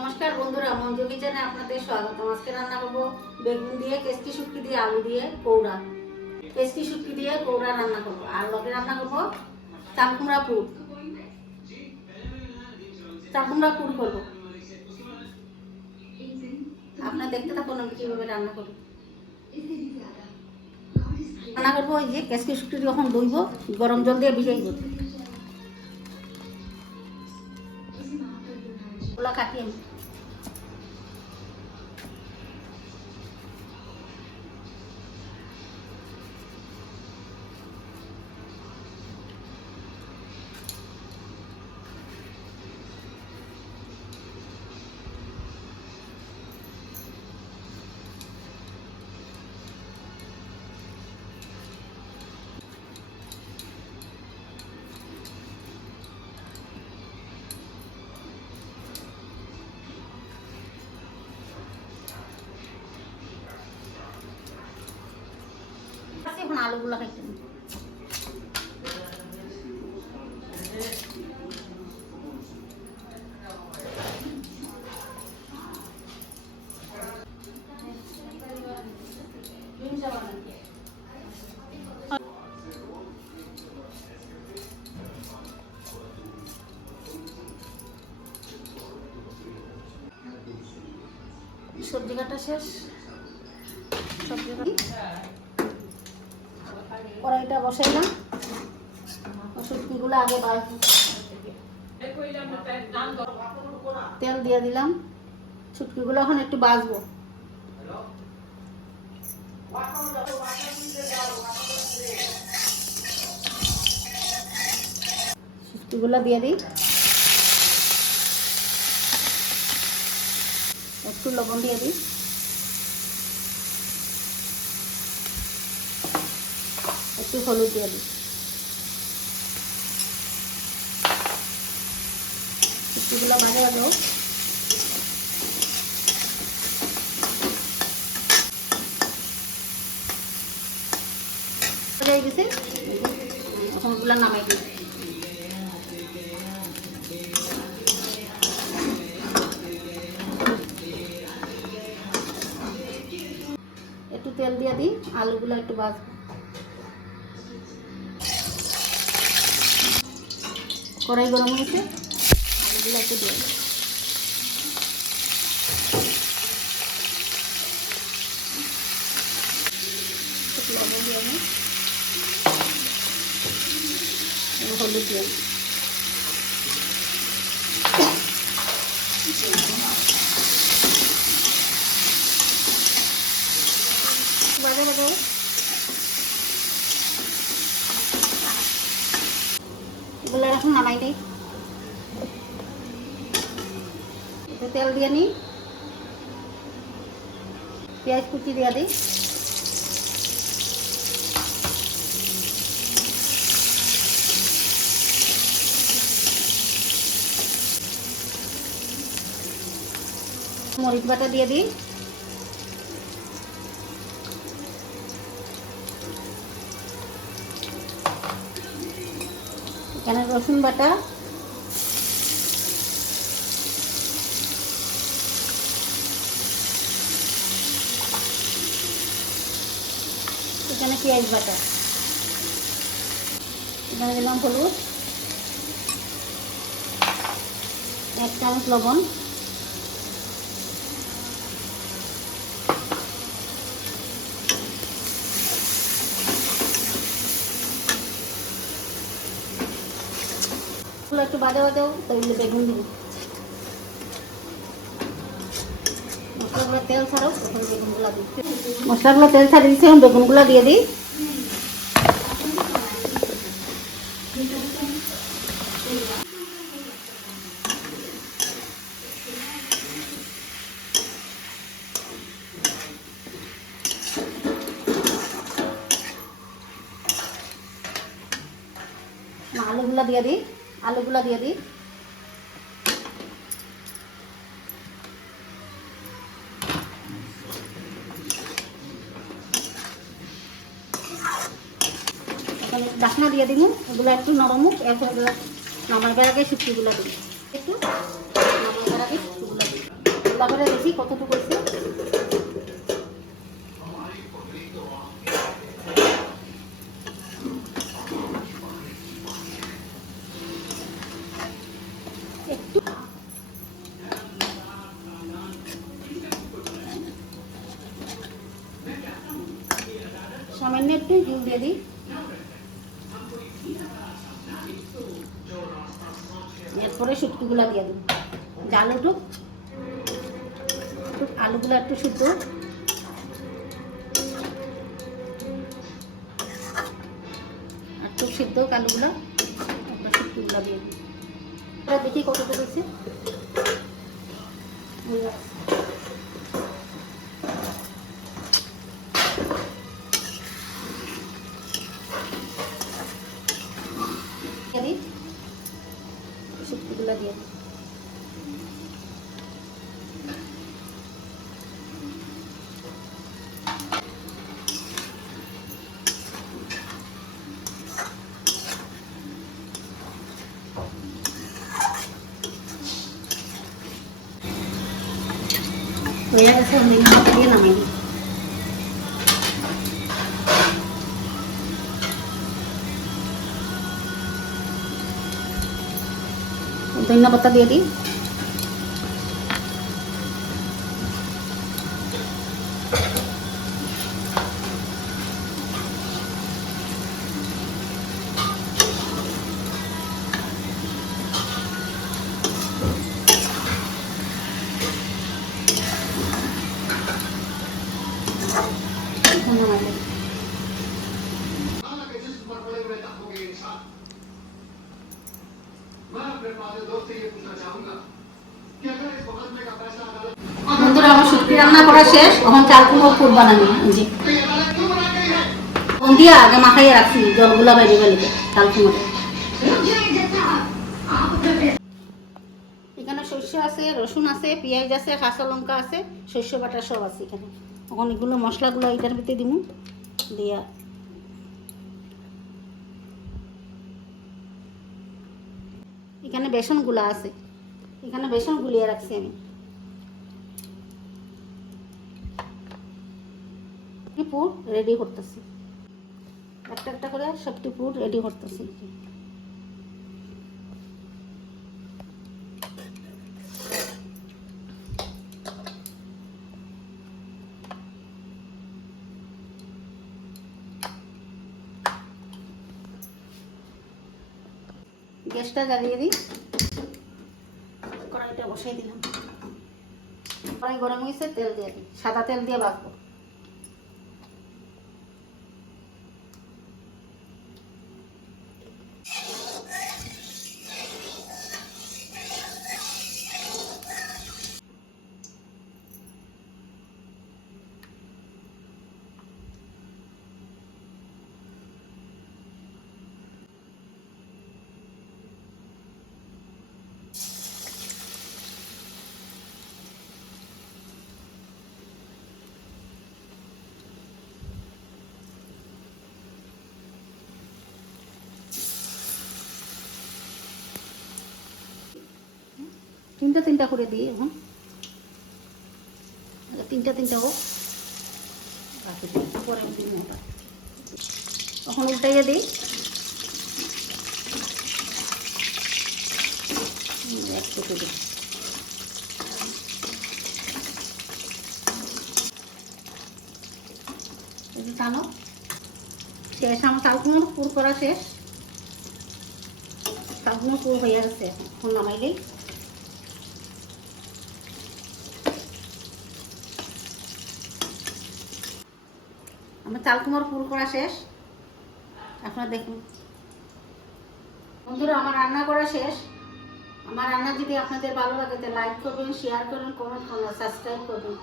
নমস্কার বন্ধুরা, মঞ্জু কিচেনে আপনাদের স্বাগত। আজকে রান্না করবো বেগুন দিয়ে, কেশকি শুটকি দিয়ে, আলু দিয়ে কৌড়া। কেশকি শুটকি দিয়ে কৌড়া রান্না করবো, আর লগে রান্না করবো চালকুমড়া পুর। চালকুমড়া পুর করবো। আপনারা দেখতে থাকুন আমি কিভাবে রান্না করবো। রান্না করবো ওই যে কেশকি শুটকি যখন ধুইব, গরম জল দিয়ে ভিজাইব। ওগুলো কাটিয়ে নিই। এখন আলুগুলো কেটে নিই। সবজি কাটা শেষ। সবজি কড়াইটা বসাইলাম, শুটকিগুলো আগে তেল দিয়ে দিলাম। শুটকিগুলো এখন একটু ভাজবো। শুটকিগুলো দিয়ে দিই, একটু লবণ দিয়ে দিই, একটু হলুদ দিয়ে দিই। শুটকিগুলো ভাজা ভাজা হোক। হয়ে গেছে, এখন ওগুলো নামাই দিই। একটু তেল দিয়ে দিই, আলুগুলো একটু ভাজবো। কড়াই গরম হয়েছে, আলুগুলো একটু দিয়ে দিই। লবণ দিয়ে দিই, হলুদ দিয়ে দিই। বাজে বাজে এগুলো এখন নামাই দিই। তেল দিয়ে নিই, পেঁয়াজ কুচি দিয়ে দিই, মরিচ বাটা দিয়ে দিই, এখানে রসুন বাটা, এখানে পেঁয়াজ বাটা, এখানে দিলাম হলুদ, 1 চামচ লবণ, একটু বাজা বাজাও তাহলে বেগুন দিব। মশলাগুলো তেল ছাড়াও তখন বেগুনগুলো দিই। মশলাগুলো তেল ছাড়িয়ে দিচ্ছি, এখন বেগুনগুলো দিয়ে দিই। আলুগুলো দিয়ে দিই, আলুগুলো দিয়ে দিই। ঢাকনা দিয়ে দিব, এগুলো একটু নরম হোক। এরপর নামাইবার আগে শুটকিগুলো দিই, একটু নামাইবার আগে শুটকিগুলো দিই। আলাদা করে দেখি কতটুকু হয়েছে। একটু সামান্য একটু জল দিয়ে দিই। এরপরে শুটকিগুলো দিয়ে দিই, জাল উঠুক, আলুগুলো একটু শুদ্ধ, একটু সিদ্ধ আলুগুলো, শুটকিগুলো দিয়ে দিই। দেখি কতটা হয়েছে। শুটকিগুলো দিয়ে দিই। হয়ে গেছে, দিয়ে নামিয়ে দিই। ধনিয়া পাতা দিয়ে দিই। বন্ধুরা, আমার শুটকি রান্না করা শেষ। এখন চাল কুমড়োর পুর বানানো। দিয়া আগে মাখাইয়ে রাখছি জলগুলা বাইরে বেরিয়ে চাল কুমড়ো। এখানে শস্য আছে, রসুন আছে, পেঁয়াজ আছে, কাঁচা লঙ্কা আছে, শস্য বাটা সব আছে এখানে। এখন এগুলো মশলাগুলো এটার ভিতরে দিব, দিয়া এখানে বেসনগুলো আছে, এখানে বেসন গুলিয়ে রাখছি আমি। পুর রেডি করতেছি, একটা একটা করে সবটি পুর রেডি করতেছি। গ্যাসটা জ্বালিয়ে দিই, কড়াইটা বসাই দিলাম। কড়াই গরম হয়েছে, তেল দিয়ে দিই, সাদা তেল দিয়ে ভাজবো। তিনটা তিনটা করে দিই, এখন তিনটা হোক, পরে দিই মোটা। এখন উল্টাইয়ে দিই, এক কেটে দিই। টানো শেষ, আমার চালকুমোর পুর করা শেষ। চালকুমোর পুর হয়ে গেছে, এখন নামাইলেই। আমার চালকুমোর পুর করা শেষ, আপনারা দেখুন। বন্ধুরা, আমার রান্না করা শেষ। আমার রান্না যদি আপনাদের ভালো লাগে, তাহলে লাইক করবেন, শেয়ার করবেন, কমেন্ট করবেন, সাবস্ক্রাইব করবেন।